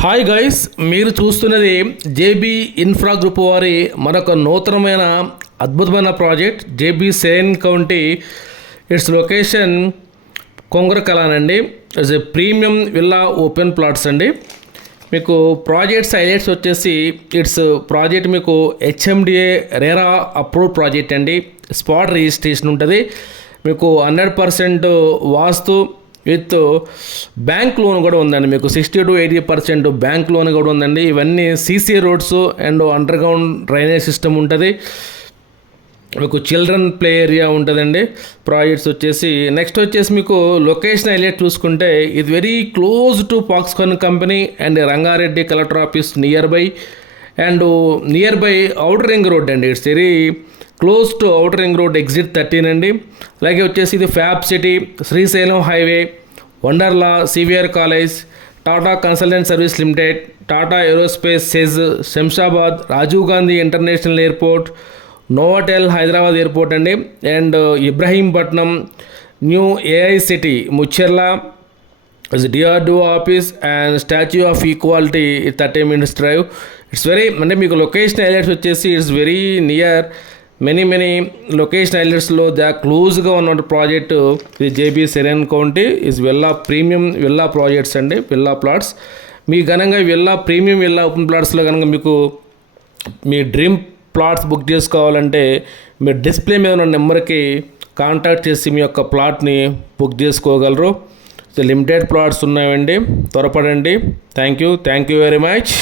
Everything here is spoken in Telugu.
హాయ్ గైస్, మీరు చూస్తున్నది జేబీ ఇన్ఫ్రా గ్రూప్ వారి మరొక నూతనమైన అద్భుతమైన project JB Serene County. It's location Kongarakalan అండి. It's a premium villa open plots అండి. మీకు ప్రాజెక్ట్స్ హైలైట్స్ వచ్చేసి ఇట్స్ ప్రాజెక్ట్ మీకు హెచ్ఎండిఏ రేరా అప్రూవ్డ్ ప్రాజెక్ట్ అండి. స్పాట్ రిజిస్ట్రేషన్ ఉంటుంది. మీకు 100% వాస్తు విత్ బ్యాంక్ లోన్ కూడా ఉందండి. మీకు 60 to 80% బ్యాంక్ లోన్ కూడా ఉందండి. ఇవన్నీ CC roads and underground drainage system ఉంటుంది. మీకు చిల్డ్రన్ ప్లే ఏరియా ఉంటుందండి. ప్రాజెక్ట్స్ వచ్చేసి నెక్స్ట్ వచ్చేసి మీకు లొకేషన్ హైలైట్ చూసుకుంటే ఇది very close to Foxconn company and Rangareddy collector office nearby and nearby outer ring road అండి. It's very close to outer ring road exit 13 అండి. అలాగే వచ్చేసి ఇది fab city, Srisailam highway, Wonderla, CVR college, Tata consultant service limited, Tata aerospace SEZ, Shamshabad, Rajiv Gandhi international airport, Novotel Hyderabad airport అండి. And Ibrahimpatnam, new AI city, Mucherla, DRDO office and statue of equality 30 minutes drive. It's very అంటే మీకు లొకేషన్ హైలైట్స్ వచ్చేసి it's very near many location హైలైట్స్లో క్లోజ్గా ఉన్న ప్రాజెక్టు ఇది JB Serene County is villa premium villa projects అండి. విల్లా ప్లాట్స్ మీ ఘనంగా విల్లా ప్రీమియం విల్లా ఓపెన్ ప్లాట్స్లో కనుక మీకు మీ డ్రీమ్ ప్లాట్స్ బుక్ చేసుకోవాలంటే మీరు డిస్ప్లే మీద ఉన్న నెంబర్కి కాంటాక్ట్ చేసి మీ యొక్క ప్లాట్ని బుక్ చేసుకోగలరు. లిమిటెడ్ ప్లాట్స్ ఉన్నాయండి, త్వరపడండి. Thank you very much.